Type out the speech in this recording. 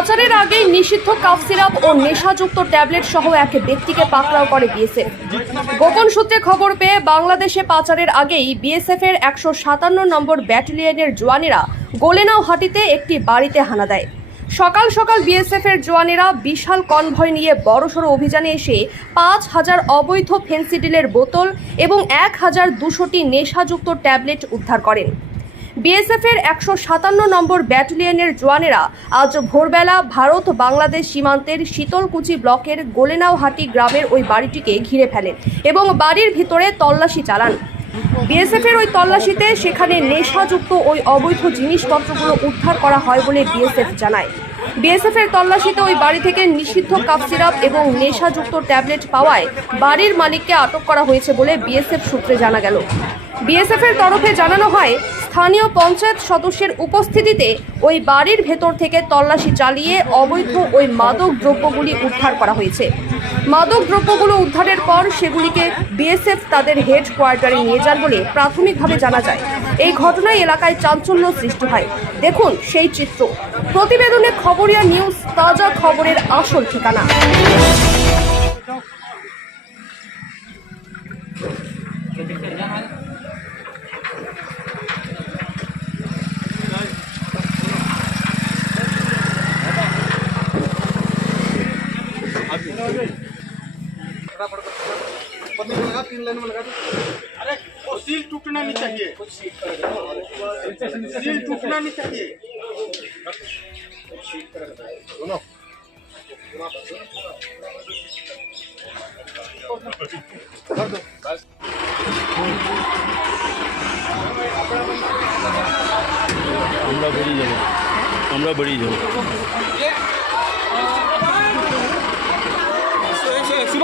পাচারের আগেই নিষিদ্ধ কাফ সিরাপ ও নেশাযুক্ত ট্যাবলেট সহ এক ব্যক্তিকে পাকড়াও করে বিএসএফ গোপন সূত্রে খবর পেয়ে বাংলাদেশে পাচারের আগেই বিএসএফ এর একশো সাতান্ন নম্বর ব্যাটালিয়নের জোয়ানেরা গোলেনাও হাটিতে একটি বাড়িতে হানা দেয়। সকাল সকাল বিএসএফ এর জওয়ানেরা বিশাল কনভয় নিয়ে বড়সড় অভিযানে এসে পাঁচ হাজার অবৈধ ফেন্সিডিলের বোতল এবং এক হাজার দুশোটি নেশাযুক্ত ট্যাবলেট উদ্ধার করেন। বিএসএফ এর একশো সাতান্ন নম্বর ব্যাটালিয়নের জওয়ানেরা আজ ভোরবেলা ভারত বাংলাদেশ সীমান্তের শীতলকুচি ব্লকের গোলেনাওহাটি গ্রামের ওই বাড়িটিকে ঘিরে ফেলেন এবং বাড়ির ভিতরে তল্লাশি চালান। বিএসএফ এর ওই তল্লাশিতে সেখানে নেশাযুক্ত ওই অবৈধ জিনিসপত্রগুলো উদ্ধার করা হয় বলে বিএসএফ জানায়। বিএসএফ এর তল্লাশিতে ওই বাড়ি থেকে নিষিদ্ধ কাপ সিরাপ এবং নেশাযুক্ত ট্যাবলেট পাওয়ায় বাড়ির মালিককে আটক করা হয়েছে বলে বিএসএফ সূত্রে জানা গেল। বিএসএফ এর তরফে জানানো হয় স্থানীয় পঞ্চায়েত সদস্যের উপস্থিতিতে ওই বাড়ির ভেতর থেকে তল্লাশি চালিয়ে অবৈধ ওই মাদক দ্রব্যগুলি উদ্ধার করা হয়েছে। মাদক দ্রব্যগুলো উদ্ধারের পর সেগুলিকে বিএসএফ তাদের হেড কোয়ার্টারে নিয়ে যান বলে প্রাথমিকভাবে জানা যায়। এই ঘটনায় এলাকায় চাঞ্চল্য সৃষ্টি হয়। দেখুন সেই চিত্র। প্রতিবেদনে খবরিয়া নিউজ, তাজা খবরের আসল ঠিকানা। पन्नी में लगा तीन लाइन में लगा दो अरे वो सील टूटना नहीं चाहिए सील टूटना नहीं चाहिए सुनो कर दो আমরা বেরিয়ে যাব আমরা বেরিয়ে যাব